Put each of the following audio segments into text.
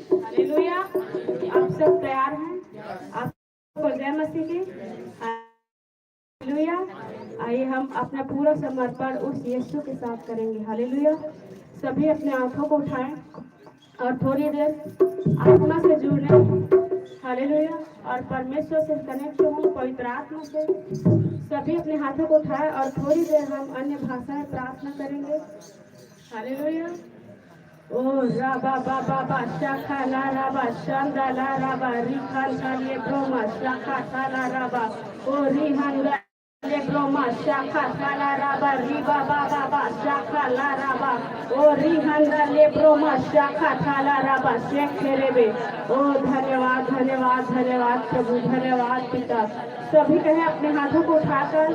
Hallelujah. आप सब तैयार हैं? आपको जय मसीह की। हालेलुया। आइए हम अपना पूरा समर्पण उस यीशु के साथ करेंगे। हालेलुया। सभी अपने आंखों को उठाएं और थोड़ी देर आत्मा से जुड़े। हालेलुया। और परमेश्वर से कनेक्ट हों पवित्र आत्मा से। सभी अपने हाथों को उठाएं और थोड़ी देर हम अन्य भाषाएं प्रार्थना करेंगे। हालेलुया। ओ राबा बाबा बा शाखा ला राबा शांदा ला राबा रिखान खाले ब्रोमा शाखा थाला राबा ओ रिहान ले ब्रोमा शाखा थाला राबा रिबा बाबा बा शाखा ला राबा ओ रिहान ले ब्रोमा शाखा थाला राबा शेखेरेबे। ओ धन्यवाद धन्यवाद धन्यवाद प्रभु, धन्यवाद पिता। सभी कहें अपने हाथों को उठाकर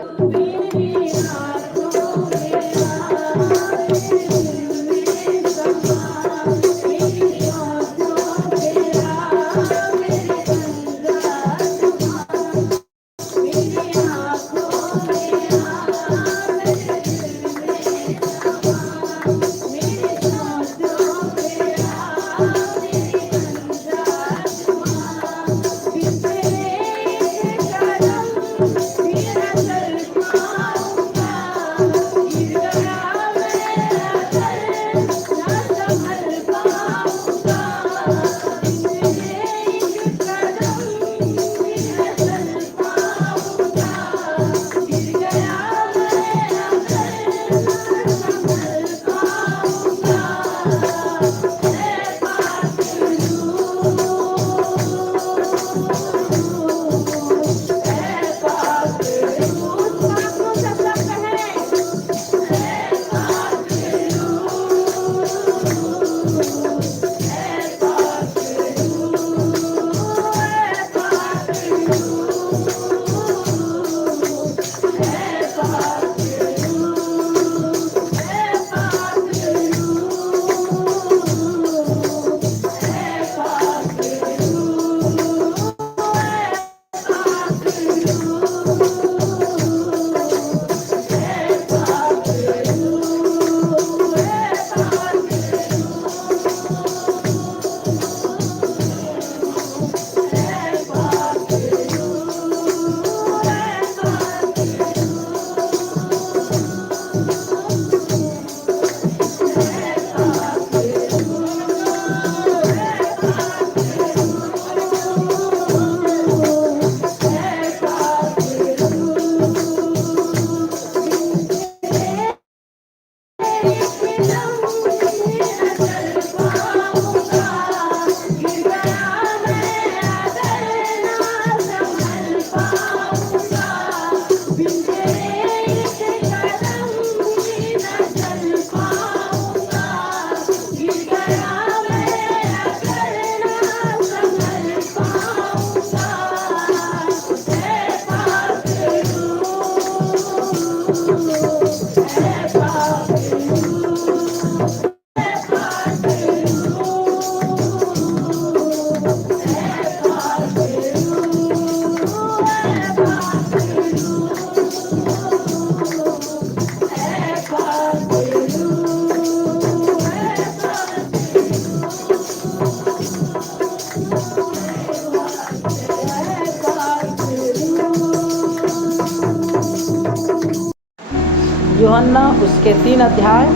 यूहन्ना उसके 3 अध्याय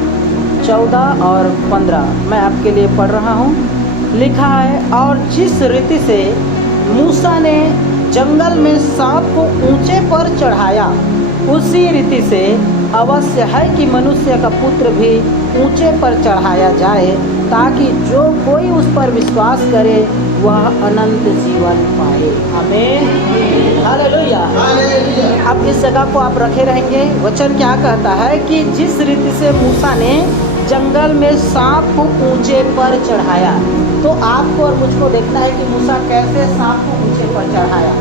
14 और 15 मैं आपके लिए पढ़ रहा हूँ। लिखा है, और जिस रीति से मूसा ने जंगल में सांप को ऊंचे पर चढ़ाया, उसी रीति से अवश्य है कि मनुष्य का पुत्र भी ऊंचे पर चढ़ाया जाए, ताकि जो कोई उस पर विश्वास करे वह अनंत जीवन पाए। आमीन, हालेलुया। अब इस जगह को आप रखे रहेंगे। वचन क्या कहता है कि जिस रीति से मूसा ने जंगल में सांप को ऊंचे पर चढ़ाया, तो आपको और मुझको देखना है कि मूसा कैसे सांप को ऊंचे पर चढ़ाया।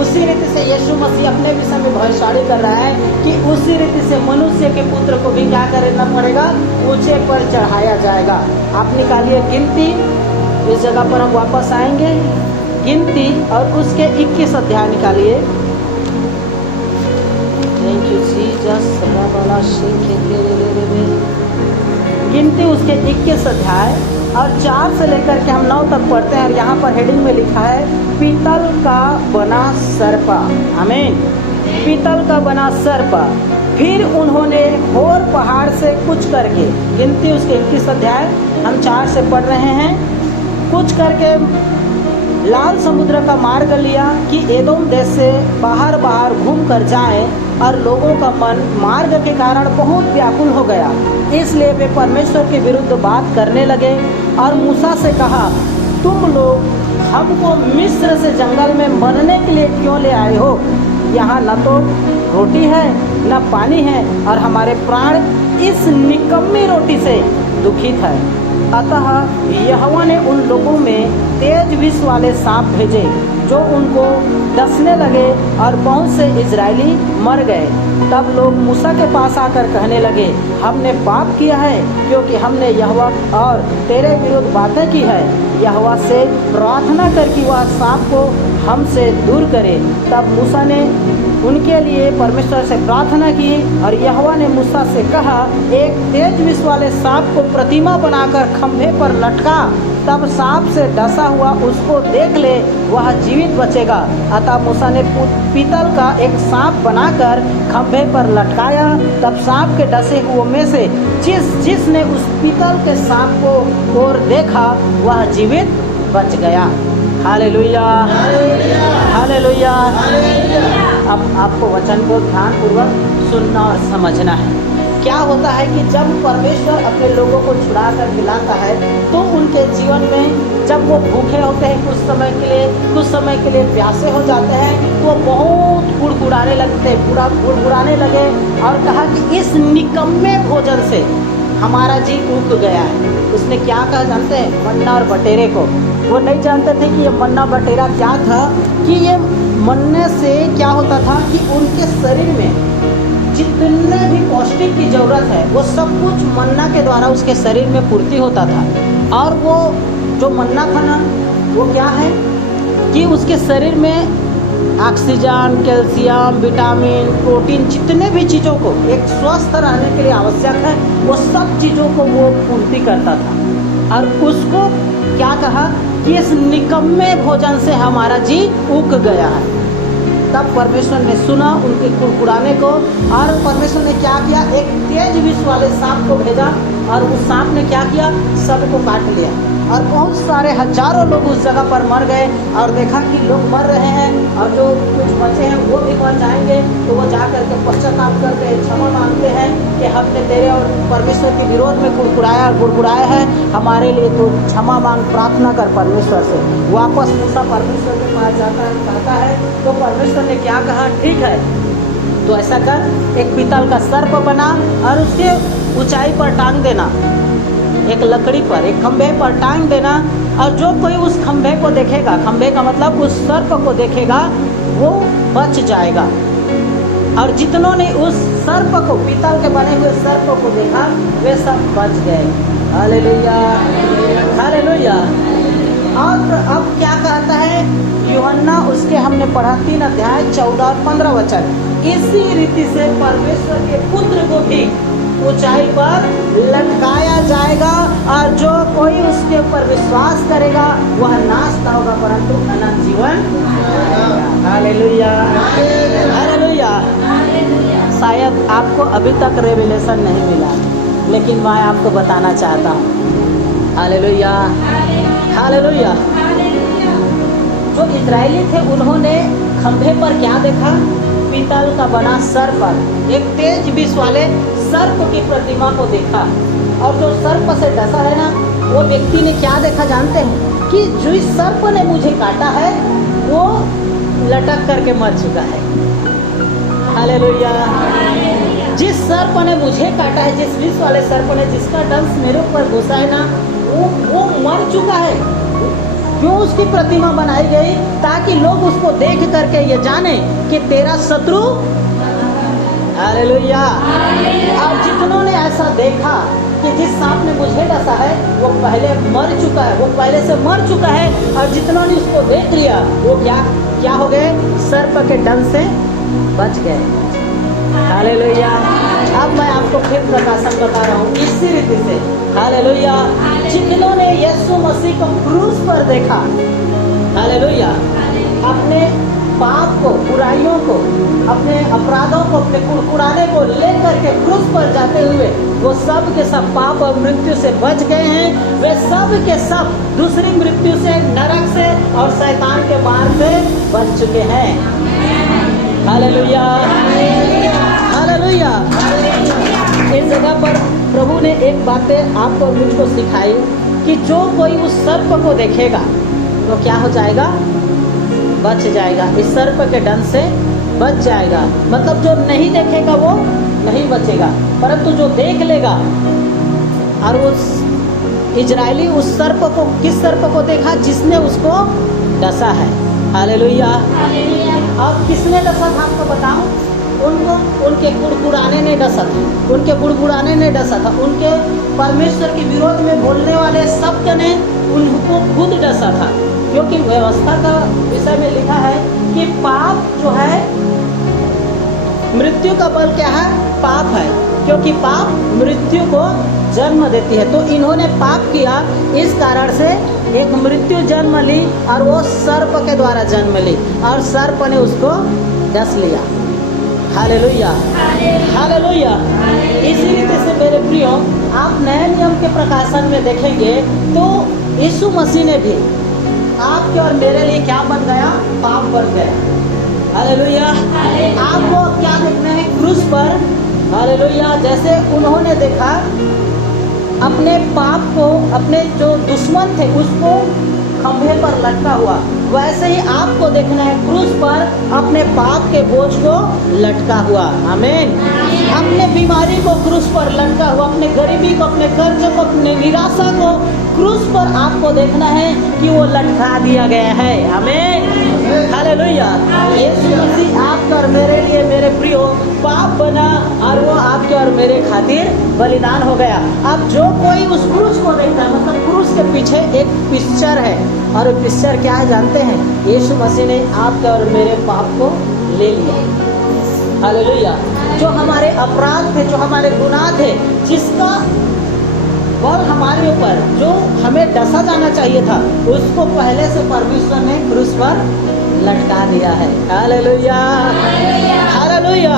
उसी रीति से यीशु मसीह अपने विषय में भविष्यवाणी कर रहा है कि उसी रीति से मनुष्य के पुत्र को भी क्या करना पड़ेगा, ऊंचे पर चढ़ाया जाएगा। आप निकालिए गिनती, इस जगह पर हम वापस आएंगे। गिनती और उसके 21 अध्याय निकालिए। Thank you Jesus. गिनती उसके 21 अध्याय और 4 से लेकर के हम 9 तक पढ़ते हैं। और यहाँ पर हेडिंग में लिखा है पीतल का बना सर्प। आमीन। पीतल का बना सर्प। फिर उन्होंने होर पहाड़ से कूच करके, गिनती उसके 21 अध्याय हम 4 से पढ़ रहे हैं, कूच करके लाल समुद्र का मार्ग लिया कि एदोम देश से बाहर बाहर घूम कर जाएं। और लोगों का मन मार्ग के कारण बहुत व्याकुल हो गया, इसलिए वे परमेश्वर के विरुद्ध बात करने लगे और मूसा से कहा, तुम लोग हमको मिस्र से जंगल में मरने के लिए क्यों ले आए हो? यहाँ न तो रोटी है न पानी है और हमारे प्राण इस निकम्मी रोटी से दुखित है। अतः यहोवा ने उन लोगों में तेज विष वाले सांप भेजे जो उनको डसने लगे और बहुत से इजरायली मर गए। तब लोग मूसा के पास आकर कहने लगे, हमने पाप किया है क्योंकि हमने यहोवा और तेरे विरुद्ध बातें की है। यहोवा से प्रार्थना कर कि वह सांप को हमसे दूर करे। तब मूसा ने उनके लिए परमेश्वर से प्रार्थना की और यहोवा ने मूसा से कहा, एक तेज विष वाले सांप को प्रतिमा बनाकर खंभे पर लटका, तब सांप से डसा हुआ उसको देख ले, वह जीवित बचेगा। अतः मूसा ने पीतल का एक सांप बनाकर खंभे पर लटकाया। तब सांप के डसे हुओं में से जिसने उस पीतल के सांप को और देखा वह जीवित बच गया। Hallelujah, hallelujah. अब आपको वचन को ध्यानपूर्वक सुनना और समझना है। क्या होता है कि जब परमेश्वर अपने लोगों को छुड़ा कर मिलाता है तो उनके जीवन में जब वो भूखे होते हैं कुछ समय के लिए प्यासे हो जाते हैं, वो बहुत कुड़कुड़ाने लगते हैं, पूरा कुड़कुड़ाने लगे और कहा कि इस निकम्मे भोजन से हमारा जी उग गया है। उसने क्या कहा जानते हैं? मन्ना और बटेरे को। वो नहीं जानते थे कि ये मन्ना बटेरा क्या था, कि ये मन्ने से क्या होता था कि उनके शरीर में जितने भी पौष्टिक की ज़रूरत है वो सब कुछ मन्ना के द्वारा उसके शरीर में पूर्ति होता था। और वो जो मन्ना था ना, वो क्या है कि उसके शरीर में ऑक्सीजन, कैल्शियम, विटामिन, प्रोटीन, जितने भी चीज़ों को एक स्वस्थ रहने के लिए आवश्यक है, वो सब चीज़ों को वो पूर्ति करता था। और उसको क्या कहा कि इस निकम्मे भोजन से हमारा जी उग गया है। तब परमेश्वर ने सुना उनके कुड़कुड़ाने को और परमेश्वर ने क्या किया, एक तेज विष वाले सांप को भेजा और उस सांप ने क्या किया, सबको काट लिया और बहुत सारे हजारों लोग उस जगह पर मर गए। और देखा कि लोग मर रहे हैं और जो कुछ बचे हैं वो भी मर जाएंगे, तो वो जा करके पश्चाताप करते हैं, क्षमा मांगते हैं कि हमने तेरे और परमेश्वर के विरोध में गुड़गुड़ाया है, हमारे लिए तो क्षमा मांग, प्रार्थना कर परमेश्वर से। वापस मूसा परमेश्वर के पास जाता है तो परमेश्वर ने क्या कहा, ठीक है तो ऐसा कर, एक पीतल का सर्प बना और उसके ऊंचाई पर टांग देना, एक लकड़ी पर, एक खंभे पर टांग देना, और जो कोई उस खंभे को देखेगा, खंभे का मतलब उस सर्प को देखेगा, वो बच जाएगा। और जितनों ने उस सर्प को, पीतल के बने हुए सर्प को देखा, वे सब बच गए। Hallelujah, hallelujah. और अब क्या कहता है यूहन्ना, उसके हमने पढ़ा 3 अध्याय 14 और 15 वचन। इसी रीति से परमेश्वर के पुत्र को भी ऊंचाई पर लटकाया जाएगा और जो कोई उसके ऊपर विश्वास करेगा वह नाश न होगा परंतु अनंत जीवन। Hallelujah, hallelujah. शायद आपको अभी तक रेवलेशन नहीं मिला, लेकिन मैं आपको बताना चाहता हूँ। Hallelujah, hallelujah. जो इजरायली थे उन्होंने खंभे पर क्या देखा, पीतल का बना सर्प, एक तेज विष वाले सर्प की प्रतिमा को देखा। और जो सर्प से डसा है ना, वो व्यक्ति ने क्या देखा जानते हैं, कि जो इस सर्प ने मुझे काटा है वो लटक करके मर चुका है। हालेलुया। जिस सर्प ने मुझे काटा है, जिस विष वाले सर्प ने, जिसका डंस मेरे ऊपर घुसा है ना, वो मर चुका है। क्यों उसकी प्रतिमा बनाई गई? ताकि लोग उसको देख करके ये जाने कि तेरा शत्रु, हालेलुया। और जितनों ने ऐसा देखा कि जिस सांप ने मुझे डसा है वो पहले मर चुका है, वो पहले से मर चुका है, और जितनों ने उसको देख लिया वो क्या हो गए, सर्प के डंस से बच गए। हालेलुया। अब मैं आपको फिर प्रकाशन बता रहा हूँ इसी रीति से। हालेलुया। जिन्होंने यीशु मसीह को क्रूस पर देखा, हालेलुया, अपने पाप को, बुराइयों को, अपने अपराधों को, अपने कुड़कुड़ाने को लेकर के क्रूस पर जाते हुए वो सब के सब पाप और मृत्यु से बच गए हैं। वे सब के सब दूसरी मृत्यु से, नरक से और शैतान के मार से बच चुके हैं। Hallelujah, hallelujah. इस जगह पर प्रभु ने एक बातें आपको और मुझको सिखाई कि जो कोई उस सर्प को देखेगा तो क्या हो जाएगा? बच जाएगा। इस सर्प के डंक से बच जाएगा। मतलब जो नहीं देखेगा वो नहीं बचेगा, परंतु जो देख लेगा। और उस इजरायली उस सर्प को, किस सर्प को देखा? जिसने उसको डसा है। हालेलुया। अब किसने डसा था आपको बताऊं? उनको उनके कुड़कुड़ाने ने डसा था, उनके बुड़बुड़ाने ने डसा था, उनके परमेश्वर के विरोध में बोलने वाले शब्द ने उनको खुद डसा था। क्योंकि व्यवस्था का विषय में लिखा है कि पाप जो है, मृत्यु का बल क्या है? पाप है। क्योंकि पाप मृत्यु को जन्म देती है। तो इन्होंने पाप किया, इस कारण से एक मृत्यु जन्म ली और वो सर्प के द्वारा जन्म ली और सर्प ने उसको डस लिया। Hallelujah, hallelujah. इसी रीति से मेरे प्रियो, आप नए नियम के प्रकाशन में देखेंगे तो यीशु मसीह ने भी आपके और मेरे लिए क्या बन गया? पाप बन गया। हालेलुया। आपको क्या देखना है क्रूस पर? हालेलुया। जैसे उन्होंने देखा अपने पाप को, अपने जो दुश्मन थे उसको खंभे पर लटका हुआ, वैसे ही आपको देखना है क्रूस पर अपने पाप के बोझ को लटका हुआ। आमीन। अपने बीमारी को क्रूस पर लटका हुआ, अपने गरीबी को, अपने कर्ज को, अपने निराशा को क्रूस पर आपको देखना है कि वो लटका दिया गया है। आमीन। हालेलुया। यीशु मसीह आपके और मेरे लिए, मेरे प्रियो, पाप बना और वो आपके और मेरे खातिर बलिदान हो गया। अब जो कोई उस क्रूस को देखता है, मतलब क्रूस के पीछे एक पिक्चर है, और वो पिक्चर क्या है जानते हैं? यीशु मसीह ने आपके और मेरे पाप को ले लिया। हालेलुया। जो हमारे अपराध थे, जो हमारे गुनाह थे, जिसका बल हमारे ऊपर, जो हमें डसा जाना चाहिए था, उसको पहले से परमेश्वर ने क्रूस पर लटका दिया है। Hallelujah, hallelujah,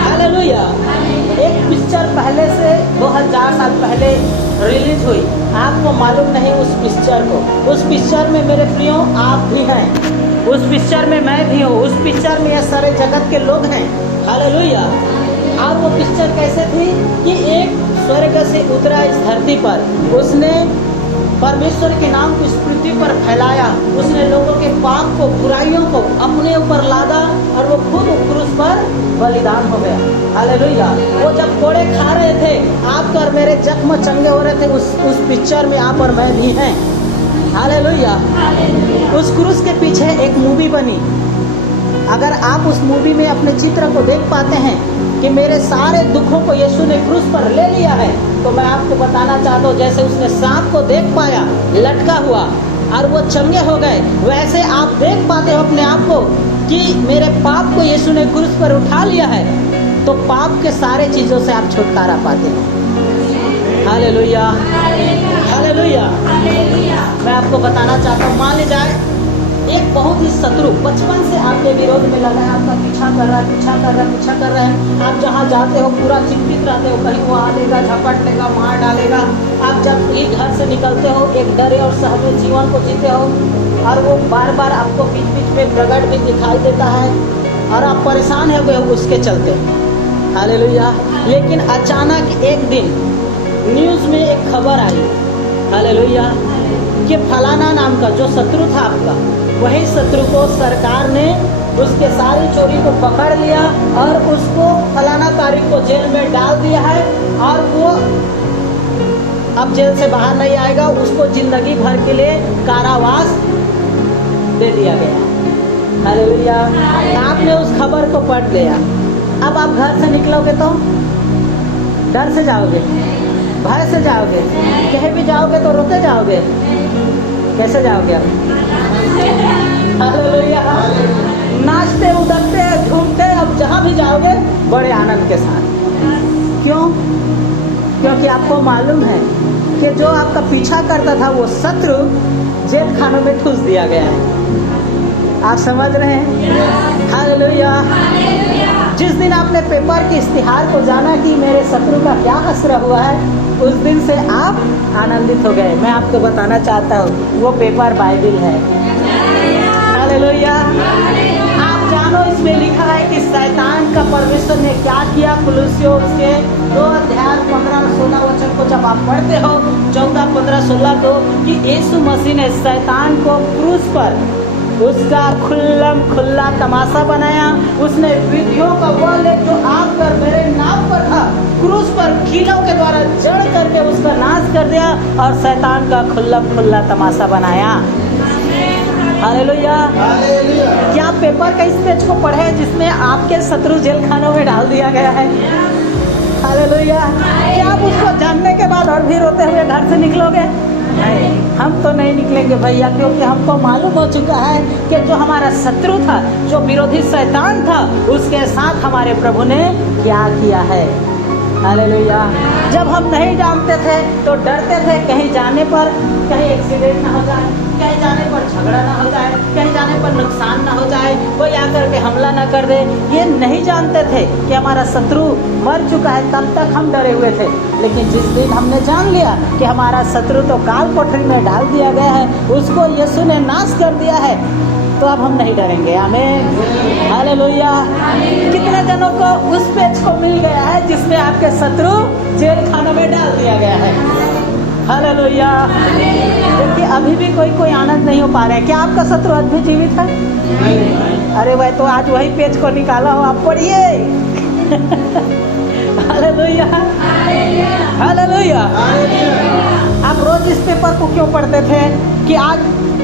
hallelujah. एक पिक्चर पहले से 2000 साल पहले रिलीज हुई, आपको मालूम नहीं उस पिक्चर को। उस पिक्चर में मेरे प्रियो आप भी हैं, उस पिक्चर में मैं भी हूँ, उस पिक्चर में ये सारे जगत के लोग हैं। हालेलुया। और वो पिक्चर कैसे थी कि एक स्वर्ग से उतरा इस धरती पर, उसने परमेश्वर के नाम को इस पृथ्वी पर फैलाया, उसने लोगों के पाप को, बुराइयों को अपने ऊपर लादा और वो खुद क्रूस पर बलिदान हो गया। हालेलुया। वो जब कोड़े खा रहे थे, आप और मेरे जख्म चंगे हो रहे थे, उस पिक्चर में आप और मैं भी हैं। हालेलुया। उस क्रूस के पीछे एक मूवी बनी। अगर आप उस मूवी में अपने चित्र को देख पाते हैं कि मेरे सारे दुखों को यीशु ने क्रूस पर ले लिया है, तो मैं आपको बताना चाहता हूँ, जैसे उसने सांप को देख पाया लटका हुआ और वो चंगे हो गए, वैसे आप देख पाते हो अपने आप को कि मेरे पाप को यीशु ने क्रूस पर उठा लिया है, तो पाप के सारे चीज़ों से आप छुटकारा पाते हो। Hallelujah, hallelujah. मैं आपको बताना चाहता हूँ, मान लीजिए एक बहुत ही शत्रु बचपन से आपके विरोध में लगा है, आपका पीछा कर रहा है, पीछा कर रहा है, पीछा कर रहा है। आप जहाँ जाते हो पूरा चिंतित रहते हो, कहीं वो आ लेगा, झपट लेगा, मार डालेगा। आप जब एक घर से निकलते हो, एक डरे और सहमे जीवन को जीते हो, और वो बार बार आपको बीच बीच में प्रगट भी दिखाई देता है और आप परेशान हो गए हो उसके चलते। हालेलुया। लेकिन अचानक एक दिन न्यूज़ में एक खबर आई, हालेलुया, कि फलाना नाम का जो शत्रु था आपका, वही शत्रु को सरकार ने उसके सारी चोरी को पकड़ लिया और उसको फलाना तारीख को जेल में डाल दिया है, और वो अब जेल से बाहर नहीं आएगा, उसको जिंदगी भर के लिए कारावास दे दिया गया। हालेलुया। आपने उस खबर को पढ़ लिया। अब आप घर से निकलोगे तो डर से जाओगे, भय से जाओगे, कहीं भी जाओगे तो रोते जाओगे, कैसे जाओगे आप? हालेलुया। नाचते उदकते झूमते अब जहाँ भी जाओगे बड़े आनंद के साथ। क्यों? क्योंकि आपको मालूम है कि जो आपका पीछा करता था वो शत्रु जेल खानों में ठूस दिया गया है। आप समझ रहे हैं? हालेलुया। जिस दिन आपने पेपर के इश्तिहार को जाना कि मेरे शत्रु का क्या असर हुआ है, उस दिन से आप आनंदित हो गए। मैं आपको बताना चाहता हूँ वो पेपर बाइबिल है। हालेलुया। आप जानो इसमें लिखा है कि शैतान का परमेश्वर ने क्या किया। कुलुस्सियों के 2 अध्याय 15-16 वचन को जब आप पढ़ते हो, 14, 15, 16 को, कि यीशु मसीह ने शैतान को क्रूस पर उसका खुल्ला तमाशा बनाया। उसने विधियों का वह लेख जो आप पर मेरे नाम पर था, क्रूस पर कीलों के द्वारा जड़ करके उसका नाश कर दिया और शैतान का खुल्ला तमाशा बनाया। हालेलुया। क्या पेपर का इस पेज को पढ़े जिसमें आपके शत्रु जेल खानों में डाल दिया गया है? हालेलुया। क्या आप उसको जानने के बाद और भी रोते हुए घर से निकलोगे? नहीं, हम तो नहीं निकलेंगे भैया, क्योंकि हमको मालूम हो चुका है कि जो हमारा शत्रु था, जो विरोधी शैतान था, उसके साथ हमारे प्रभु ने क्या किया है। हालेलुया। जब हम नहीं जानते थे तो डरते थे कहीं जाने पर कहीं एक्सीडेंट ना हो जाए, कहीं जाने पर झगड़ा ना हो जाए, कहीं जाने पर नुकसान ना हो जाए, कोई आकर के हमला ना कर दे। ये नहीं जानते थे कि हमारा शत्रु मर चुका है, तब तक हम डरे हुए थे। लेकिन जिस दिन हमने जान लिया कि हमारा शत्रु तो काल कोठरी में डाल दिया गया है, उसको यीशु ने नाश कर दिया है, तो अब हम नहीं डरेंगे। आमीन। हालेलुया। कितने जनों को उस पेज को मिल गया है जिसमें आपके शत्रु जेल खानों में डाल दिया गया है? हालेलुया। देखिए अभी भी कोई आनंद नहीं हो पा रहे हैं। क्या आपका शत्रु आज भी जीवित है? अरे भाई, तो आज वही पेज को निकाला हो, आप पढ़िए। हालेलुया। हालेलुया। आप रोज इस पेपर को क्यों पढ़ते थे कि आज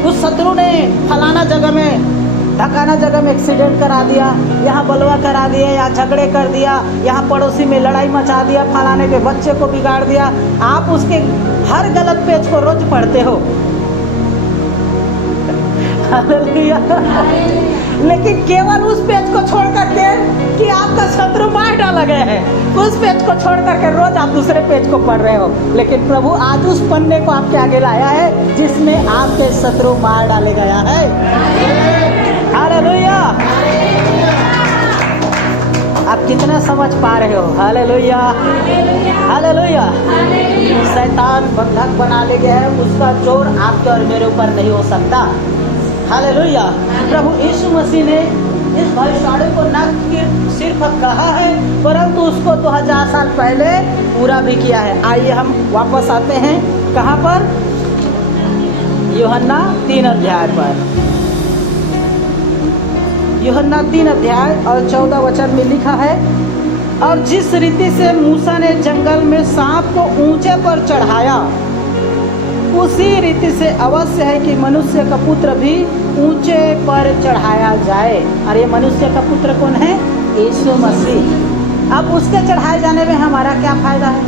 उस शत्रु ने फलाना जगह में, ढकाना जगह में एक्सीडेंट करा दिया, यहाँ बलवा करा दिया, यहाँ झगड़े कर दिया, यहाँ पड़ोसी में लड़ाई मचा दिया, फलाने के बच्चे को बिगाड़ दिया। आप उसके हर गलत पेज को रोज पढ़ते हो। हालेलुया। लेकिन केवल उस पेज को छोड़ करके कि आपका शत्रु मार डाला गया है, उस पेज को छोड़ करके रोज आप दूसरे पेज को पढ़ रहे हो। लेकिन प्रभु आज उस पन्ने को आपके आगे लाया है जिसमें आपके शत्रु मार डाले गया है। हालेलुया। आप कितना समझ पा रहे हो? हालेलुया। हालेलुया। शैतान बंधक बना ले गया है, उसका जोर आपके और मेरे ऊपर नहीं हो सकता। हालेलुया। प्रभु यीशु मसीह ने इस भविष्यवाणी को न सिर्फ कहा है, परंतु उसको 2000 साल पहले पूरा भी किया है। आइए हम वापस आते हैं कहाँ पर? यूहन्ना 3 अध्याय पर। यूहन्ना 3 अध्याय और 14 वचन में लिखा है, और जिस रीति से मूसा ने जंगल में सांप को ऊंचे पर चढ़ाया, उसी रीति से अवश्य है कि मनुष्य का पुत्र भी ऊंचे पर चढ़ाया जाए। और ये मनुष्य का पुत्र कौन है? यीशु मसीह। अब उसके चढ़ाए जाने में हमारा क्या फायदा है?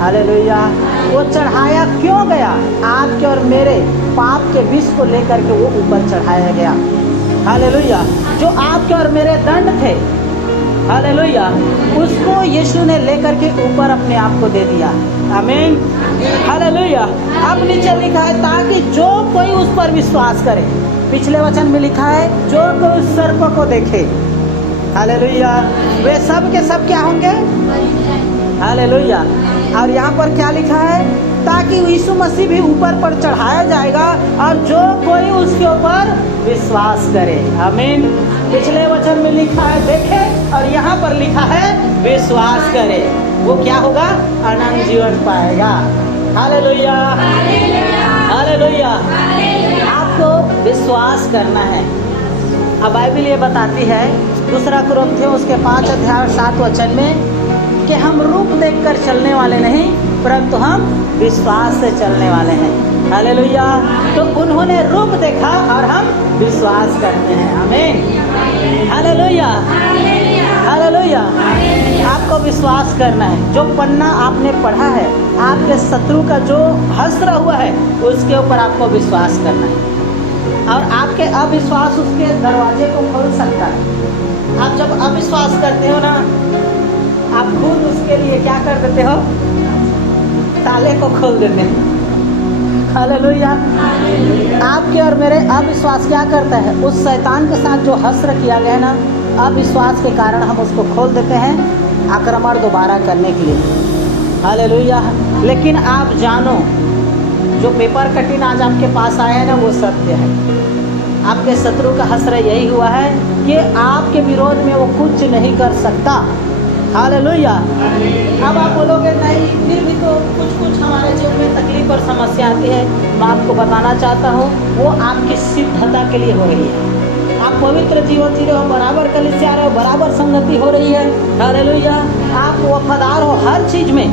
हालेलुया। वो चढ़ाया क्यों गया? आपके और मेरे पाप के विष को लेकर के वो ऊपर चढ़ाया गया। हालेलुया। जो आपके और मेरे दंड थे, हालेलुया, उसको यीशु ने लेकर के ऊपर अपने आप को दे दिया। आमीन। हालेलुया। अब नीचे लिखा है, ताकि जो कोई उस पर विश्वास करे। पिछले वचन में लिखा है, जो कोई उस सर्प को देखे, हालेलुया, वे सब के सब क्या होंगे? हालेलुया। और यहाँ पर क्या लिखा है? ताकि यीशु मसीह भी ऊपर पर चढ़ाया जाएगा और जो कोई उसके ऊपर विश्वास करे। आमीन। पिछले वचन में लिखा है देखे, और यहाँ पर लिखा है विश्वास करे। वो क्या होगा? अनंत जीवन पाएगा। हालेलुया। हालेलुया। आपको विश्वास करना है। अब बाइबल ये बताती है 2 कुरिन्थियों उसके 5 अध्याय 7 वचन में कि हम रूप देखकर चलने वाले नहीं, परंतु हम विश्वास से चलने वाले हैं। हालेलुया। तो उन्होंने रूप देखा और हम विश्वास करते हैं। आमीन। हालेलुया। हालेलुया। आपको विश्वास करना है। जो पन्ना आपने पढ़ा है, आपके शत्रु का जो हसरा हुआ है, उसके ऊपर आपको विश्वास करना है। और आपके अविश्वास उसके दरवाजे को खोल सकता है। आप जब अविश्वास करते हो ना, आप खुद उसके लिए क्या कर देते हो, ताले को खोल देते हैं। हालेलुया। आपके और मेरे अविश्वास क्या करता है, उस शैतान के साथ जो हश्र किया गया है ना, अविश्वास के कारण हम उसको खोल देते हैं आक्रमण दोबारा करने के लिए। हालेलुया। लेकिन आप जानो, जो पेपर कटिंग आज आपके पास आया है ना, वो सत्य है। आपके शत्रु का हश्र यही हुआ है कि आपके विरोध में वो कुछ नहीं कर सकता। हालेलुया। अब आप बोलोगे नहीं, फिर भी तो कुछ हमारे जीवन में तकलीफ और समस्या आती है। मैं आपको बताना चाहता हूँ, वो आपकी सिद्धता के लिए हो रही है। आप पवित्र जीवन जी रहे हो, बराबर कलीसिया रहे हो, बराबर संगति हो रही है। हालेलुया। आप वफादार हो हर चीज में।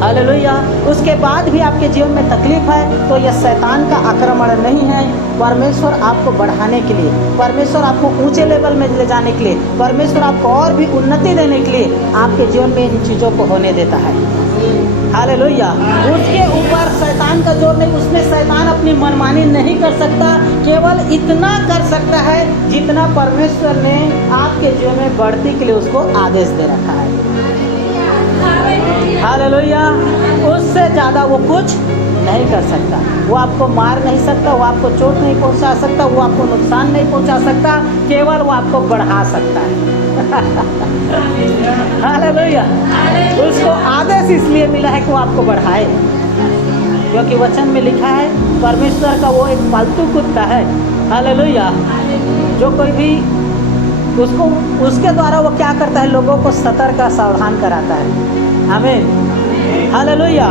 हालेलुया। उसके बाद भी आपके जीवन में तकलीफ है, तो यह शैतान का आक्रमण नहीं है। परमेश्वर आपको बढ़ाने के लिए, परमेश्वर आपको ऊंचे लेवल में ले जाने के लिए, परमेश्वर आपको और भी उन्नति देने के लिए आपके जीवन में इन चीज़ों को होने देता है। हालेलुया। उसके ऊपर शैतान का जोर नहीं, उसमें शैतान अपनी मनमानी नहीं कर सकता। केवल इतना कर सकता है जितना परमेश्वर ने आपके जीवन में बढ़ती के लिए उसको आदेश दे रखा है। हालेलुया। उससे ज़्यादा वो कुछ नहीं कर सकता। वो आपको मार नहीं सकता, वो आपको चोट नहीं पहुंचा सकता, वो आपको नुकसान नहीं पहुंचा सकता, केवल वो आपको बढ़ा सकता है। हालेलुया। उसको आदेश इसलिए मिला है कि वो आपको बढ़ाए, क्योंकि वचन में लिखा है परमेश्वर का वो एक पालतू कुत्ता है। हालेलुया। जो कोई भी उसको, उसके द्वारा वो क्या करता है, लोगों को सतर्क और सावधान कराता है। आमीन। हालेलुया।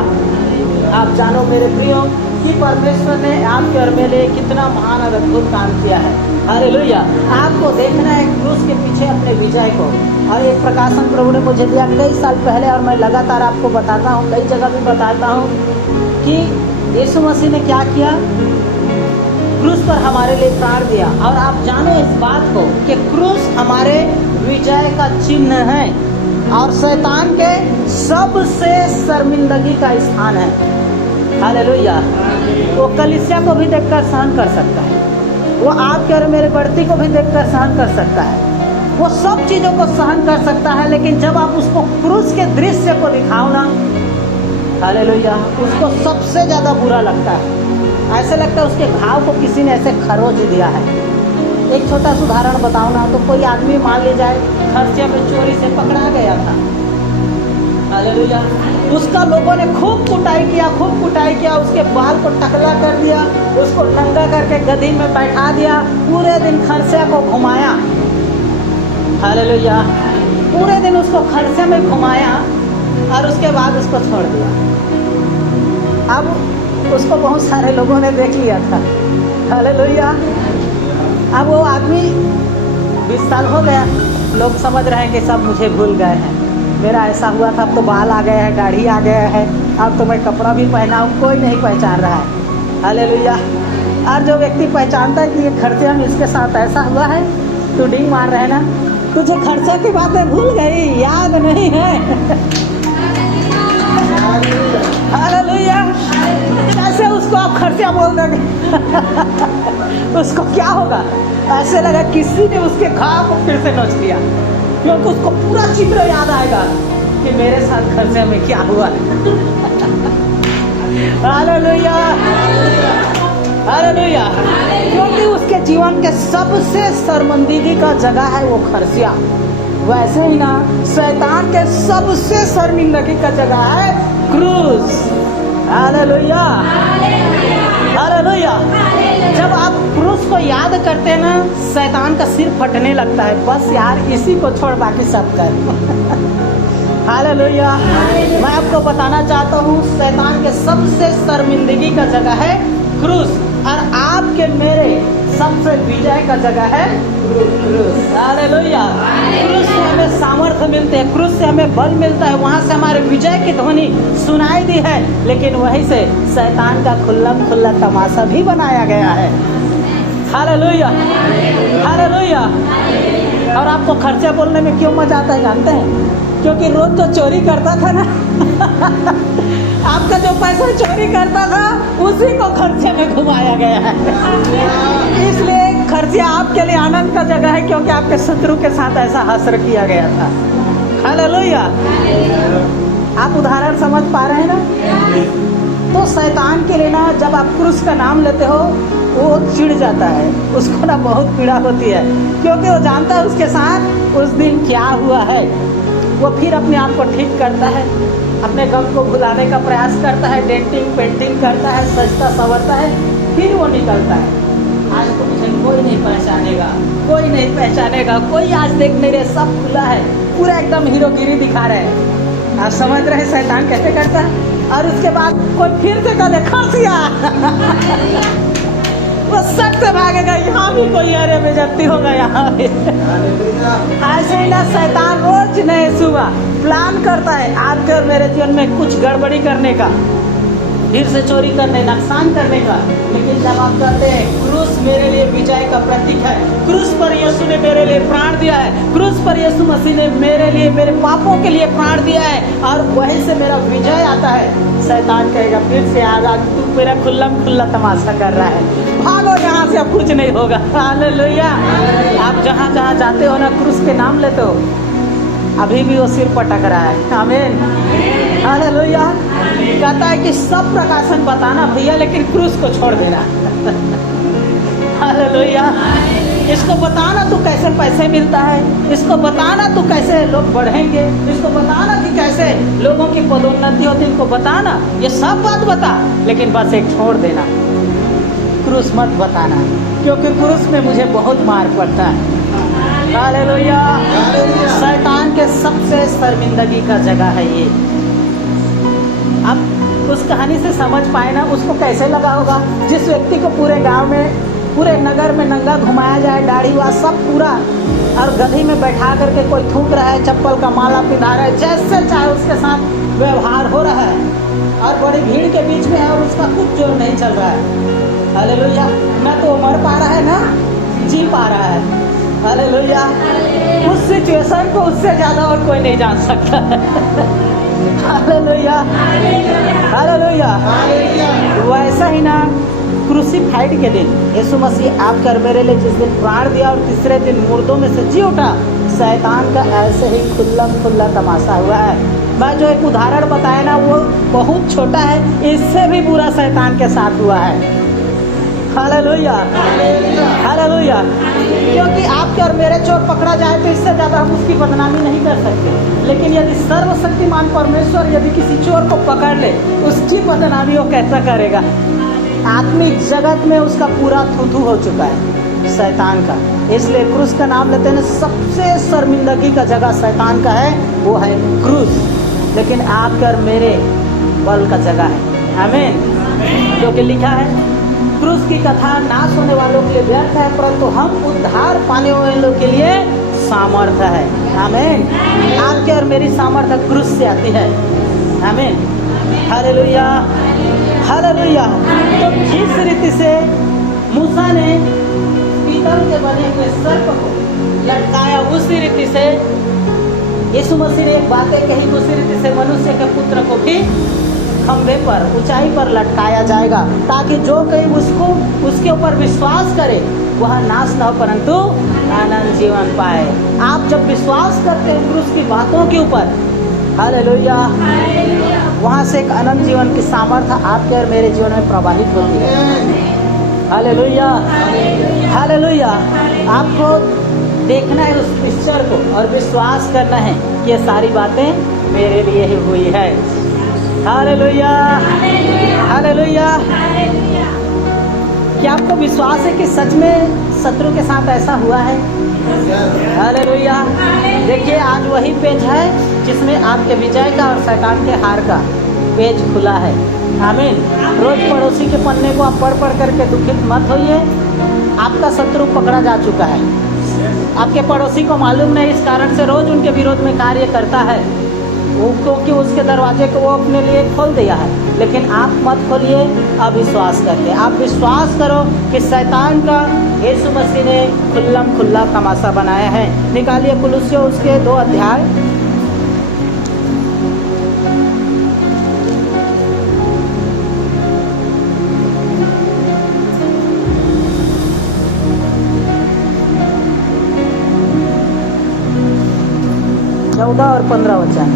आप जानो मेरे प्रियो कि परमेश्वर ने आपके और मेरे लिए कितना महान और अद्भुत काम किया है। हालेलुया। आपको देखना है क्रूस के पीछे अपने विजय को। और एक प्रकाशन प्रभु ने मुझे दिया कई साल पहले, और मैं लगातार आपको बताता हूँ, कई जगह भी बताता हूँ कि यीशु मसीह ने क्या किया, क्रूस पर हमारे लिए प्राण दिया। और आप जानो इस बात को कि क्रूस हमारे विजय का चिन्ह है और शैतान के सबसे शर्मिंदगी का स्थान है। हालेलुया। वो कलीसिया को भी देखकर सहन कर सकता है, वो आपके और मेरे बढ़ती को भी देखकर सहन कर सकता है, वो सब चीज़ों को सहन कर सकता है। लेकिन जब आप उसको क्रूस के दृश्य को दिखाओ ना, हालेलुया, उसको सबसे ज़्यादा बुरा लगता है। ऐसे लगता है उसके घाव को किसी ने ऐसे खरोच दिया है। एक छोटा सा उदाहरण बताओ ना, तो कोई आदमी मान ले जाए खर्चे में चोरी से पकड़ा गया था। हालेलुया। उसका लोगों ने खूब कुटाई किया, उसके बाल को टकला कर दिया, उसको नंगा करके गधी में बैठा दिया, पूरे दिन खर्चे को घुमाया। हालेलुया। पूरे दिन उसको खर्चे में घुमाया और उसके बाद उसको छोड़ दिया। अब उसको बहुत सारे लोगों ने देख लिया था। हालेलुया। अब वो आदमी 20 साल हो गया, लोग समझ रहे हैं कि सब मुझे भूल गए हैं, मेरा ऐसा हुआ था, अब तो बाल आ गए हैं, दाढ़ी आ गया है, अब तो मैं कपड़ा भी पहना हूँ, कोई नहीं पहचान रहा है। हालेलुया। और जो व्यक्ति पहचानता है कि ये खर्चे में इसके साथ ऐसा हुआ है, तो डिंग मार रहे हैं ना, तुझे खर्चा की बातें भूल गई, याद नहीं है। हालेलुया। कैसे उसको आप खर्चा बोल दोगे? उसको क्या होगा? ऐसे लगा किसी ने उसके घाव को फिर से नोच लिया, क्योंकि उसको पूरा चित्र याद आएगा कि मेरे साथ खर्चे में क्या हुआ। हालेलुया। हालेलुया। क्योंकि उसके जीवन के सबसे शर्मिंदगी का जगह है वो खर्चिया। वैसे ही ना शैतान के सबसे शर्मिंदगी का जगह है क्रूस। हालेलुया। हालेलुया। जब आप क्रूस को याद करते हैं ना, शैतान का सिर फटने लगता है, बस यार इसी को छोड़ बाकी सब कर। हालेलुया। मैं आपको बताना चाहता हूँ, शैतान के सबसे शर्मिंदगी का जगह है क्रूस, और आपके मेरे सबसे विजय का जगह है क्रूस। हालेलुया। क्रूस से हमें सामर्थ्य मिलते हैं, क्रूस से हमें बल मिलता है, वहाँ से हमारे विजय की ध्वनि सुनाई दी है। लेकिन वहीं से शैतान का खुल्ला तमाशा भी बनाया गया है। हालेलुया। हालेलुया। और आपको खर्चा बोलने में क्यों मजा आता है जानते हैं? क्योंकि रोज तो चोरी करता था ना, आपका जो पैसा चोरी करता था उसी को खर्चे में घुमाया गया है। इसलिए खर्चा आपके लिए आनंद का जगह है, क्योंकि आपके शत्रु के साथ ऐसा हश्र किया गया था। हालेलुया। आप उदाहरण समझ पा रहे हैं ना? तो शैतान के लिए ना जब आप क्रूस का नाम लेते हो वो चिढ़ जाता है, उसको ना बहुत पीड़ा होती है, क्योंकि वो जानता है उसके साथ उस दिन क्या हुआ है। वो फिर अपने आप को ठीक करता है, अपने गम को भुलाने का प्रयास करता है, डेंटिंग पेंटिंग करता है, सजता संवरता है, फिर वो निकलता है। आज तो मुझे कोई नहीं पहचानेगा, कोई नहीं पहचानेगा, कोई आज देख नहीं रहे, सब खुला है, पूरा एकदम हीरोगिरी दिखा रहे हैं। आप समझ रहे हैं शैतान कैसे करता है? और उसके बाद कोई फिर से कहते खर्चिया वो सट से भागेगा, यहाँ भी कोई अरे बेइज्जती होगा यहाँ भी। ऐसे ही ना शैतान रोज नए सुबह प्लान करता है आपके और मेरे जीवन में कुछ गड़बड़ी करने का, फिर से चोरी करने, नुकसान करने का। लेकिन जब आप कहते हैं क्रूस मेरे लिए विजय का प्रतीक है, क्रूस पर यीशु ने मेरे लिए प्राण दिया है, क्रूस पर यीशु मसीह ने मेरे लिए मेरे पापों के लिए प्राण दिया है, और वहीं से मेरा विजय आता है, शैतान कहेगा फिर से आगा तू मेरा खुल्ला तमाशा कर रहा है, भागो यहाँ से, अब कुछ नहीं होगा। हालेलुया। आप जहाँ जहाँ जाते हो ना क्रूस के नाम लेते हो, अभी भी वो सिर पटक रहा है। आमीन। हालेलुया। कहता है कि सब प्रकाशन बताना भैया, लेकिन क्रूस को छोड़ देना। हालेलुया। इसको बताना तू कैसे पैसे मिलता है, इसको बताना तू कैसे लोग बढ़ेंगे, इसको बताना कि कैसे लोगों की पदोन्नति होती है, इनको बताना, ये सब बात बता, लेकिन बस एक छोड़ देना, क्रूस मत बताना, क्योंकि क्रूस में मुझे बहुत मार पड़ता है। हालेलुया। शैतान के सबसे शर्मिंदगी का जगह है ये। अब उस कहानी से समझ पाए ना उसको कैसे लगा होगा, जिस व्यक्ति को पूरे गांव में, पूरे नगर में नंगा घुमाया जाए, दाढ़ी हुआ सब पूरा, और गधी में बैठा करके कोई थूक रहा है, चप्पल का माला पिन्हा रहा है, जैसे चाहे उसके साथ व्यवहार हो रहा है, और बड़ी भीड़ के बीच में है और उसका कुछ जोर नहीं चल रहा है। हालेलुया। ना तो मर पा रहा है ना जी पा रहा है। हालेलुया। उस सिचुएशन को उससे ज्यादा और कोई नहीं जान सकता। हालेलुया। हालेलुया। वैसा ही ना क्रूसीफाइड के दिन यीशु मसीह आपके और मेरे लिए जिस दिन प्राण दिया और तीसरे दिन मुर्दों में से जी उठा, शैतान का ऐसे ही खुल्ला तमाशा हुआ है। मैं जो एक उदाहरण बताया ना वो बहुत छोटा है, इससे भी बुरा शैतान के साथ हुआ है। हालेलुया। हालेलुया। क्योंकि आपके और मेरे चोर पकड़ा जाए तो इससे ज़्यादा हम उसकी बदनामी नहीं कर सकते, लेकिन यदि सर्वशक्तिमान परमेश्वर यदि किसी चोर को पकड़ ले, उसकी बदनामी वो कैसा करेगा? आत्मिक जगत में उसका पूरा थूथू हो चुका है शैतान का। इसलिए क्रूस का नाम लेते हैं, सबसे शर्मिंदगी का जगह शैतान का है वो है क्रूस, लेकिन आपके और मेरे बल का जगह है। आमीन। क्योंकि लिखा है क्रूस की कथा नाश होने वालों के लिए व्यर्थ है, परंतु हम उद्धार पाने वालों के लिए सामर्थ्य है। आमीन। आपके और मेरी सामर्थ्य क्रूस से आती है। आमीन। हालेलुया। हालेलुया। तो जिस रीति से मूसा ने पीतल के बने हुए सर्प को लटकाया, उसी रीति से यीशु मसीह ने एक बातें कही, उसी रीति से मनुष्य के पुत्र को भी खंभे पर, ऊंचाई पर लटकाया जाएगा, ताकि जो कोई उसको उसके ऊपर विश्वास करे वह नाश न हो परंतु अनंत जीवन पाए। आप जब विश्वास करते हैं क्रूस की बातों के ऊपर, हालेलुया, वहाँ से एक अनंत जीवन की सामर्थ्य आपके और मेरे जीवन में प्रवाहित होती है। हालेलुया। हालेलुया। आपको देखना है उस पिक्चर को और विश्वास करना है कि ये सारी बातें मेरे लिए ही हुई है। हालेलुया। हालेलुया। क्या आपको विश्वास है कि सच में शत्रु के साथ ऐसा हुआ है? हालेलुया। देखिए आज वही पेज है जिसमें आपके विजय का और शैतान के हार का पेज खुला है। आमीन। रोज पड़ोसी के पन्ने को आप पढ़ करके दुखित मत होइए। आपका शत्रु पकड़ा जा चुका है, आपके पड़ोसी को मालूम नहीं, इस कारण से रोज उनके विरोध में कार्य करता है, क्योंकि उसके दरवाजे को वो अपने लिए खोल दिया है। लेकिन आप मत खोलिए, अविश्वास करके आप विश्वास करो कि शैतान का यीशु मसीह ने खुल्ला तमाशा बनाया है। निकालिए कुलुस्सियों उसके 2 अध्याय। 14 और 15 वचन।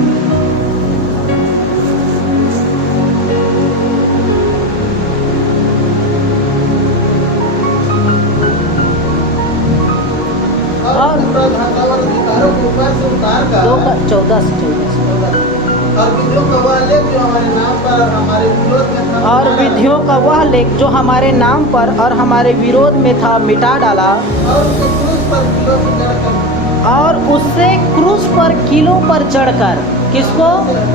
और प्रधानतावर अधिकारों को ऊपर से उतार कर 14 से 14। और विधियों का वह लेख जो हमारे नाम पर और हमारे विरोध में था, और विधियों का वह लेख जो हमारे नाम पर और हमारे विरोध में था मिटा डाला, और उसके क्रूस पर किलों और उससे क्रूस पर कीलों की जड़ कर पर चढ़कर किसको?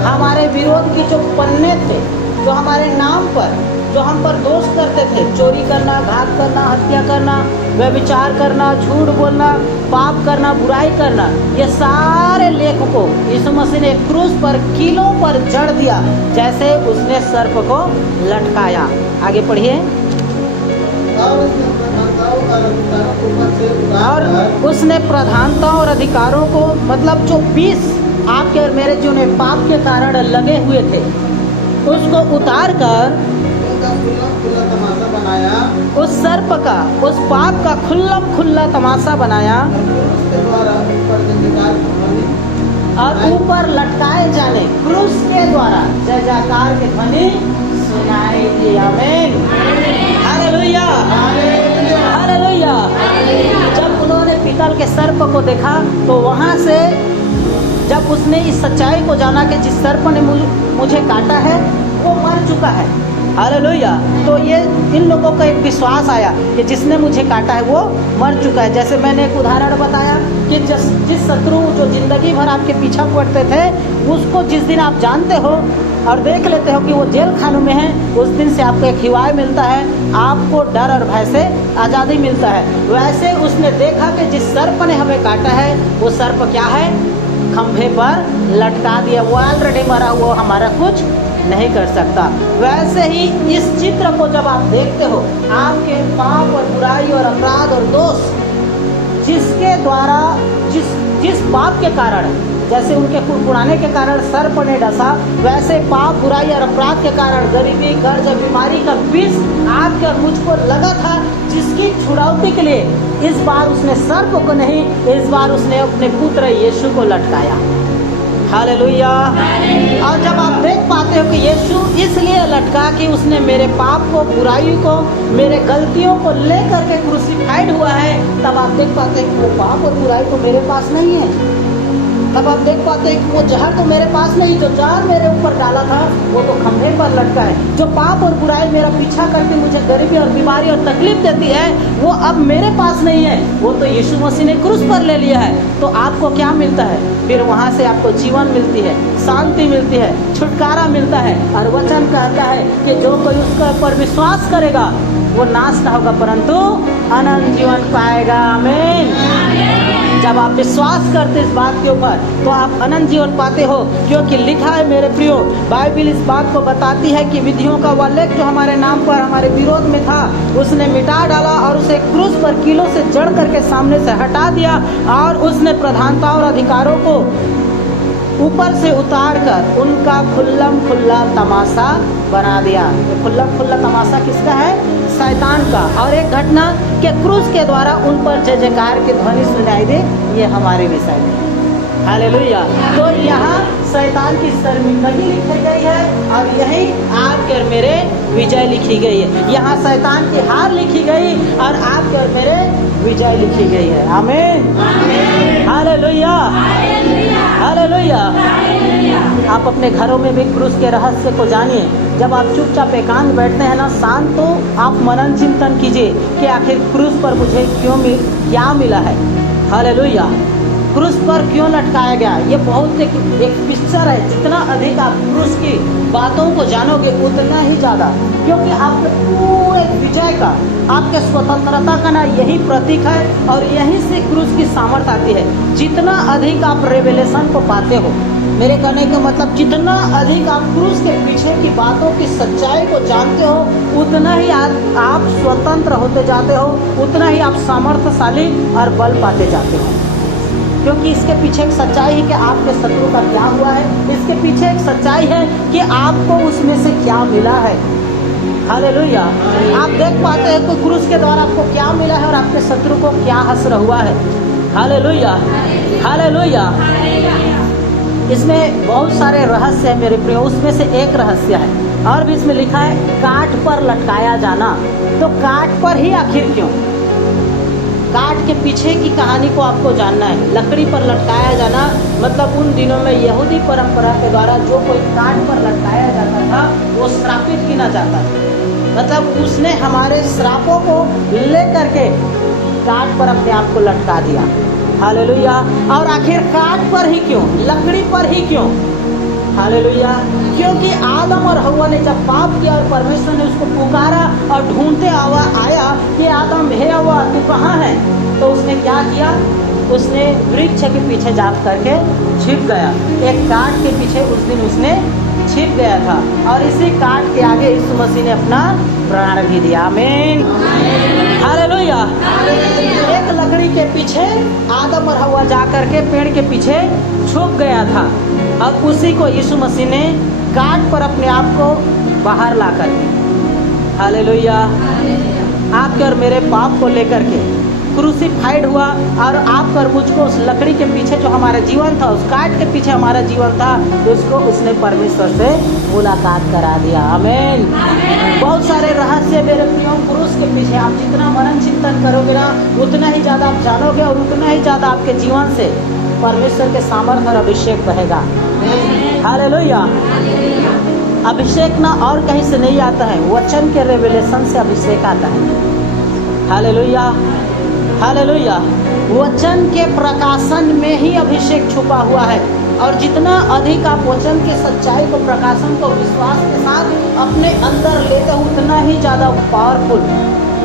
हमारे विरोध की जो पन्ने थे, जो हमारे नाम पर, जो हम पर दोष करते थे, चोरी करना, घात करना, हत्या करना, व्यभिचार करना, झूठ बोलना, पाप करना, बुराई करना, ये सारे लेख को यीशु मसीह ने क्रूस पर कीलों पर जड़ दिया, जैसे उसने सर्प को लटकाया। आगे पढ़िए। और उसने प्रधानताओं और अधिकारों को और उसने प्रधानता और अधिकारों ऊपर से उतार कर को, मतलब जो 20 आपके और मेरे जो ने पाप के कारण लगे हुए थे, उसको उतार कर उनका खुला तमाशा बनाया, उस सर्प का, उस पाप का खुल्लम खुल्ला तमाशा बनाया, और क्रूस के द्वारा ऊपर जय जयकार की ध्वनि और ऊपर लटकाए जाने क्रूस के द्वारा जय जयकार की ध्वनि सुनाई दी। आमीन, हालेलुया, हालेलुया। जब उन्होंने पीतल के सर्प को देखा तो वहाँ से जब उसने इस सच्चाई को जाना कि जिस सर्प ने मुझे काटा है वो मर चुका है, हालेलुया, तो ये इन लोगों का एक विश्वास आया कि जिसने मुझे काटा है वो मर चुका है। जैसे मैंने एक उदाहरण बताया कि जिस शत्रु जो जिंदगी भर आपके पीछा पड़ते थे, उसको जिस दिन आप जानते हो और देख लेते हो कि वो जेल खानों में है, उस दिन से आपको एक हिवाय मिलता है, आपको डर और भय से आज़ादी मिलता है। वैसे उसने देखा कि जिस सर्प ने हमें काटा है वो सर्प क्या है? खंभे पर लटका दिया, वो ऑलरेडी मरा हुआ, हमारा कुछ नहीं कर सकता। वैसे ही इस चित्र को जब आप देखते हो, आपके पाप और बुराई और अपराध और दोष जिसके द्वारा जिस पाप के कारण, जैसे उनके कुड़कुड़ाने के कारण सर्प ने डसा, वैसे पाप बुराई और अपराध के कारण गरीबी, कर्ज और बीमारी का विष आपके और मुझको लगा था, जिसकी छुड़ौती के लिए इस बार उसने सर्प को नहीं, इस बार उसने अपने पुत्र यीशु को लटकाया। हालेलुया। और जब आप देख पाते हो कि यीशु इसलिए लटका कि उसने मेरे पाप को, बुराई को, मेरे गलतियों को लेकर के क्रूसिफाइड हुआ है, तब आप देख पाते हैं कि वो पाप और बुराई तो मेरे पास नहीं है। तब आप देख पाते हैं कि वो जहर तो मेरे पास नहीं, जो जहर मेरे ऊपर डाला था वो तो खंभे पर लटका है। जो पाप और बुराई मेरा पीछा करके मुझे गरीबी और बीमारी और तकलीफ देती है, वो अब मेरे पास नहीं है, वो तो यीशु मसीह ने क्रूस पर ले लिया है। तो आपको क्या मिलता है? फिर वहाँ से आपको जीवन मिलती है, शांति मिलती है, छुटकारा मिलता है। और वचन कहता है कि जो कोई उसके ऊपर विश्वास करेगा वो नाश ना होगा परंतु अनंत जीवन पाएगा। आमीन। जब आप विश्वास करते इस बात के ऊपर तो आप अनंत जीवन पाते हो, क्योंकि लिखा है मेरे प्रियो, बाइबिल इस बात को बताती है कि विधियों का वह लेख जो हमारे नाम पर, हमारे विरोध में था, उसने मिटा डाला और उसे क्रूस पर कीलों से जड़ करके सामने से हटा दिया, और उसने प्रधानता और अधिकारों को ऊपर से उतार कर उनका खुल्लम खुल्ला तमाशा बना दिया। खुल्लम खुल्ला तमाशा किसका है? शैतान का। और एक घटना के क्रूस के द्वारा उन पर जय जयकार की ध्वनि सुनाई दे, ये हमारे विषय में। हालेलुया। तो यहाँ शैतान की शर्मिंदगी लिखी गई है और यही आपके और मेरे विजय लिखी गई है। यहाँ शैतान की हार लिखी गई और आपके और मेरे विजय लिखी गई है। आमीन, हालेलुया, हालेलुया। आप अपने घरों में भी क्रूस के रहस्य को जानिए। जब आप चुपचाप एकांत बैठते हैं ना, शांत, तो आप मनन चिंतन कीजिए कि आखिर क्रूस पर मुझे क्या मिला है। हालेलुया। क्रूस पर क्यों लटकाया गया? ये बहुत एक पिक्चर है। जितना अधिक आप क्रूस की बातों को जानोगे उतना ही ज़्यादा, क्योंकि आपके पूरे विजय का, आपके स्वतंत्रता का ना यही प्रतीक है और यहीं से क्रूस की सामर्थ्य आती है। जितना अधिक आप रेवलेशन को पाते हो, मेरे कहने का मतलब जितना अधिक आप क्रूस के पीछे की बातों की सच्चाई को जानते हो, उतना ही आप स्वतंत्र होते जाते हो, उतना ही आप सामर्थ्यशाली और बल पाते जाते हो। क्योंकि इसके पीछे एक सच्चाई है कि आपके शत्रु का क्या हुआ है, इसके पीछे एक सच्चाई है कि आपको उसमें से क्या मिला है। हालेलुया। आप देख पाते हैं कि क्रूस के द्वारा आपको क्या मिला है और आपके शत्रु को क्या हश्र हुआ है। Hallelujah, hallelujah. इसमें बहुत सारे रहस्य हैं मेरे प्रियो, उसमें से एक रहस्य है। और भी इसमें लिखा है काठ पर लटकाया जाना। तो काठ पर ही आखिर क्यों? काठ के पीछे की कहानी को आपको जानना है। लकड़ी पर लटकाया जाना मतलब उन दिनों में यहूदी परंपरा के द्वारा जो कोई काठ पर लटकाया जाता था वो श्रापित गिना जाता था। मतलब उसने हमारे श्रापों को ले करके काठ पर अपने आप को लटका दिया। हालेलुया। और आखिर काठ पर ही क्यों, लकड़ी पर ही क्यों? हालेलुया। क्योंकि आदम और हव्वा ने जब पाप किया और परमेश्वर ने उसको पुकारा और ढूंढते आया कि आदम हे हव्वा तू कहाँ है, तो उसने क्या किया? उसने वृक्ष के पीछे जा करके छिप गया। एक काठ के पीछे उस दिन उसने छिप गया था और इसी काठ के आगे यीशु मसीह ने अपना प्राण भी दिया। आमीन, हालेलुया। एक लकड़ी के पीछे आदम और हव्वा जा करके पेड़ के पीछे छुप गया था। अब उसी को यीशु मसीह ने काट पर अपने आप को बाहर ला कर के, हालेलुया, आपके और मेरे पाप को लेकर के क्रूसिफाइड हुआ और आप और मुझको उस लकड़ी के पीछे जो हमारा जीवन था, उस काट के पीछे हमारा जीवन था, उसको उसने परमेश्वर से मुलाकात करा दिया। आमीन। बहुत सारे रहस्य मेरे प्रियो क्रूस के पीछे। आप जितना मनन चिंतन करोगे ना उतना ही ज़्यादा आप जानोगे और उतना ही ज़्यादा आपके जीवन से परमेश्वर के सामर्थ्य और अभिषेक बहेगा। हालेलुया। अभिषेक ना और कहीं से नहीं आता है, वचन के रेवलेशन से अभिषेक आता है। Hallelujah, hallelujah. वचन के प्रकाशन में ही अभिषेक छुपा हुआ है और जितना अधिक आप वचन की सच्चाई को, प्रकाशन को विश्वास के साथ अपने अंदर लेते हो उतना ही ज़्यादा पावरफुल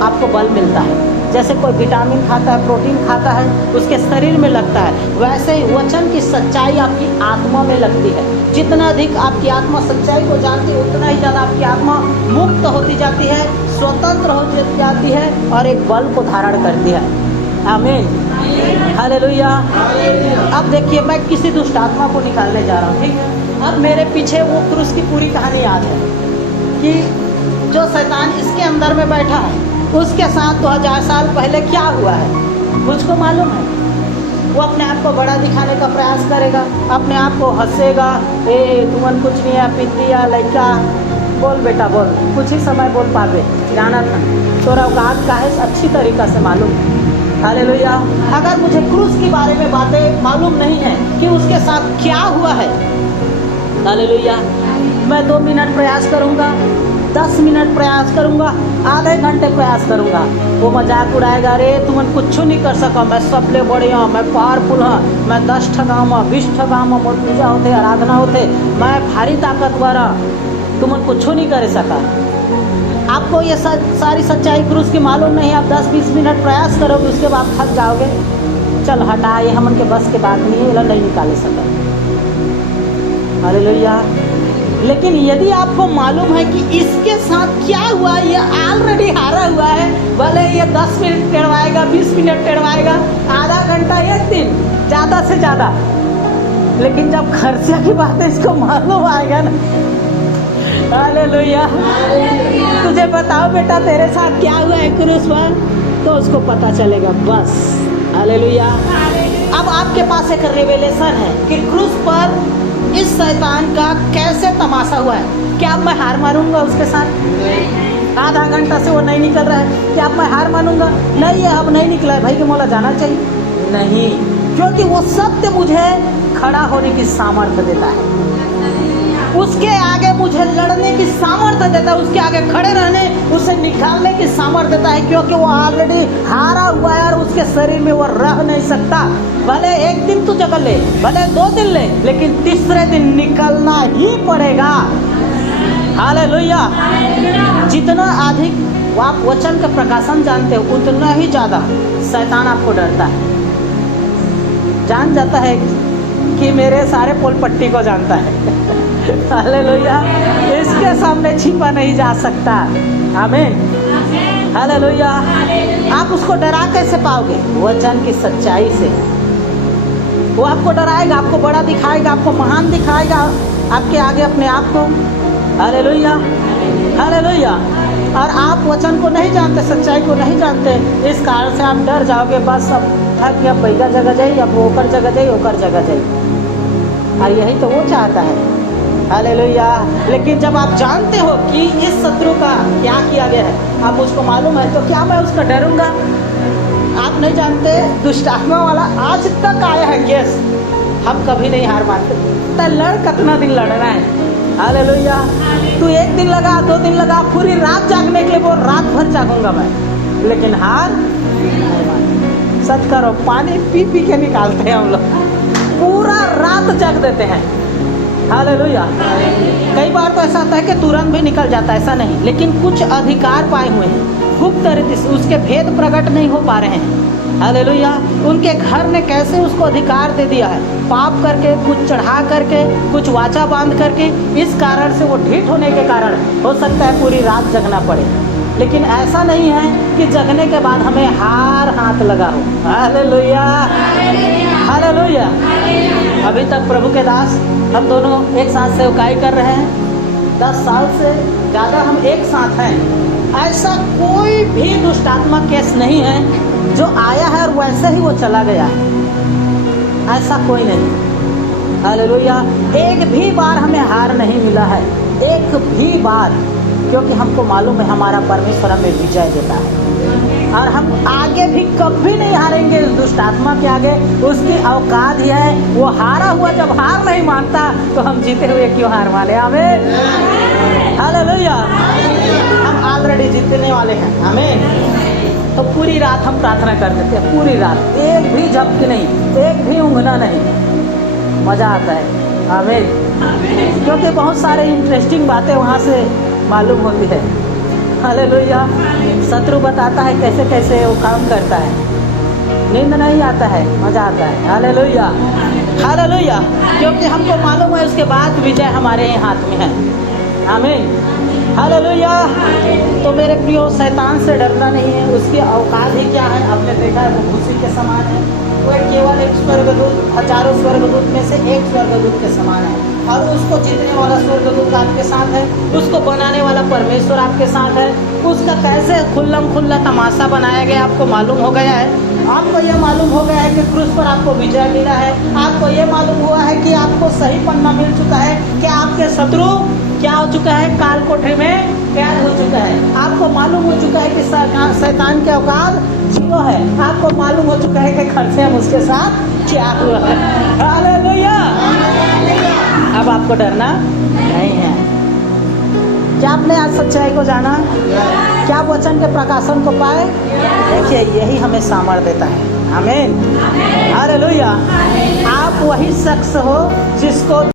आपको बल मिलता है। जैसे कोई विटामिन खाता है, प्रोटीन खाता है, उसके शरीर में लगता है, वैसे ही वचन की सच्चाई आपकी आत्मा में लगती है। जितना अधिक आपकी आत्मा सच्चाई को जानती है उतना ही ज़्यादा आपकी आत्मा मुक्त होती जाती है, स्वतंत्र हो जाती है और एक बल को धारण करती है। आमीन, हालेलुया। अब देखिए मैं किसी दुष्ट आत्मा को निकालने जा रहा हूँ, ठीक है। अब मेरे पीछे वो क्रूस की पूरी कहानी याद है कि जो शैतान इसके अंदर में बैठा है उसके साथ 2000 साल पहले क्या हुआ है मुझको मालूम है। वो अपने आप को बड़ा दिखाने का प्रयास करेगा, अपने आप को हंसेगा, ए तुमन कुछ नहीं है, पितरिया लड़का, बोल बेटा बोल, कुछ ही समय बोल पावे, जाना था तोरा औकात का है, अच्छी तरीक़ा से मालूम। हालेलुया। अगर मुझे क्रूस के बारे में बातें मालूम नहीं है कि उसके साथ क्या हुआ है, हालेलुया, मैं 2 मिनट प्रयास करूँगा, 10 मिनट प्रयास करूँगा, आधे घंटे प्रयास करूँगा, वो मजाक उड़ाएगा, अरे तुमन कुछ नहीं कर सका, मैं सबले बड़े हाँ, मैं पावरफुल हाँ, मैं 10 ठगाम 20 ठगाम, मोर पूजा होते, आराधना होते, मैं भारी ताकतवर हाँ, तुमन कुछ नहीं कर सका। आपको ये सारी सच्चाई क्रूस की मालूम नहीं, आप 10-20 मिनट प्रयास करोगे उसके बाद थक जाओगे, चल हटा, ये हमन के बस के बात नहीं है, ये नहीं निकाल सका। हालेलुया। लेकिन यदि आपको मालूम है कि इसके साथ क्या हुआ, ये ऑलरेडी हारा हुआ है, भले ये 10 मिनट टेढ़वाएगा, 20 मिनट टेढ़वाएगा, आधा घंटा, 1 दिन ज़्यादा से ज़्यादा, लेकिन जब खर्चा की बात है इसको मालूम आएगा ना, हालेलुया, तुझे बताओ बेटा तेरे साथ क्या हुआ है क्रूस पर, तो उसको पता चलेगा बस। हालेलुया। अब आपके पास एक रेवलेशन है कि क्रूस पर इस शैतान का कैसे तमाशा हुआ है। क्या अब मैं हार मारूंगा उसके साथ? आधा घंटा से वो नहीं निकल रहा है, क्या अब मैं हार मानूंगा? नहीं, ये अब नहीं निकला है भाई, कि मोला जाना चाहिए नहीं, क्योंकि वो सत्य मुझे खड़ा होने की सामर्थ्य देता है, उसके आगे मुझे लड़ने की सामर्थ्य देता है, उसके आगे खड़े रहने, उसे निकालने की सामर्थ्य देता है, क्योंकि वो ऑलरेडी हारा हुआ है और उसके शरीर में वो रह नहीं सकता। भले 1 दिन तू जगह ले, भले 2 दिन ले, लेकिन तीसरे दिन निकलना ही पड़ेगा। हालेलुया। जितना अधिक आप वचन का प्रकाशन जानते हो उतना ही ज़्यादा शैतान आपको डरता है, जान जाता है कि मेरे सारे पोल पट्टी को जानता है। हालेलुया। इसके सामने छिपा नहीं जा सकता। आमीन, हालेलुया। आप उसको डरा कैसे पाओगे? वचन की सच्चाई से। वो आपको डराएगा, आपको बड़ा दिखाएगा, आपको महान दिखाएगा, आपके आगे अपने आप को। Hallelujah, hallelujah. और आप वचन को नहीं जानते, सच्चाई को नहीं जानते, इस कारण से आप डर जाओगे, बस अब थक गया, पैदा जगह जाइए, अब ओकर जगह जाइए, ओकर जगह जाइए। और यही तो वो चाहता है। हालेलुया। लेकिन जब आप जानते हो कि इस शत्रु का क्या किया गया है, अब मुझको मालूम है, तो क्या मैं उसका डरूंगा? आप नहीं जानते, दुष्ट आत्मा वाला आज तक आया है केस, हम कभी नहीं हार मानते। तो लड़ कितना दिन लड़ना है। हालेलुया। तू 1 दिन लगा, 2 दिन लगा, पूरी रात जागने के लिए बोल, रात भर जागूंगा मैं, लेकिन हार नहीं मान। सच करो, पानी पी पी के निकालते हैं हम लोग, पूरा रात जग देते हैं। हालेलुया। कई बार तो ऐसा होता है कि तुरंत भी निकल जाता है, ऐसा नहीं, लेकिन कुछ अधिकार पाए हुए हैं, गुप्त रीति से उसके भेद प्रकट नहीं हो पा रहे हैं। हालेलुया। उनके घर ने कैसे उसको अधिकार दे दिया है, पाप करके, कुछ चढ़ा करके, कुछ वाचा बांध करके, इस कारण से वो ढीठ होने के कारण हो सकता है पूरी रात जगना पड़े। लेकिन ऐसा नहीं है कि जगने के बाद हमें हार हाथ लगा हो। Hallelujah, hallelujah. अभी तक प्रभु के दास हम दोनों एक साथ सेवकाई कर रहे हैं, 10 साल से ज़्यादा हम एक साथ हैं। ऐसा कोई भी दुष्टात्मा केस नहीं है जो आया है और वैसे ही वो चला गया है, ऐसा कोई नहीं। हालेलुया। एक भी बार हमें हार नहीं मिला है, एक भी बार, क्योंकि हमको मालूम है हमारा परमेश्वर हमें विजय देता है, और हम आगे भी कभी नहीं हारेंगे इस दुष्ट आत्मा के आगे। उसकी औकात ही है, वो हारा हुआ जब हार नहीं मानता तो हम जीते हुए क्यों हार माने? आमीन, हालेलुया। हम ऑलरेडी जीतने वाले हैं। आमीन। तो पूरी रात हम प्रार्थना कर देते हैं, पूरी रात, एक भी झपकी नहीं, एक भी ऊँघना नहीं, मज़ा आता है। आमीन। क्योंकि बहुत सारे इंटरेस्टिंग बातें वहाँ से मालूम होती है। हालेलुया। शत्रु बताता है कैसे कैसे वो काम करता है, नींद नहीं आता है, मज़ा आता है। Hallelujah, hallelujah. क्योंकि हमको मालूम है उसके बाद विजय हमारे ही हाथ में है। आमीन, हालेलुया। तो मेरे प्रियो, शैतान से डरना नहीं है, उसकी औकात ही क्या है आपने देखा है, वो भूसी के समान है। वो केवल एक स्वर्गदूत, हजारों स्वर्गदूत में से एक स्वर्गदूत के समान है, और उसको जीतने वाला स्वर्गदूत आपके साथ है, उसको बनाने वाला परमेश्वर आपके साथ है। उसका कैसे खुल्लम खुल्ला तमाशा बनाया गया आपको मालूम हो गया है। आपको ये मालूम हो गया है कि क्रूस पर आपको विजय मिला है। आपको ये मालूम हुआ है कि आपको सही पन्ना मिल चुका है, कि आपके शत्रु क्या हो चुका है, काल कोठरी में कैद हो चुका है। आपको मालूम हो चुका है कि शैतान के औकात जीरो है। आपको मालूम हो चुका है कि खर्चे हम उसके साथ क्या हुआ है। हालेलुया। अब आपको डरना नहीं है। क्या आपने आज सच्चाई को जाना? क्या वचन के प्रकाशन को पाए? देखिए, यही हमें सामर्थ्य देता है। आमीन, हालेलुया। आप वही शख्स हो जिसको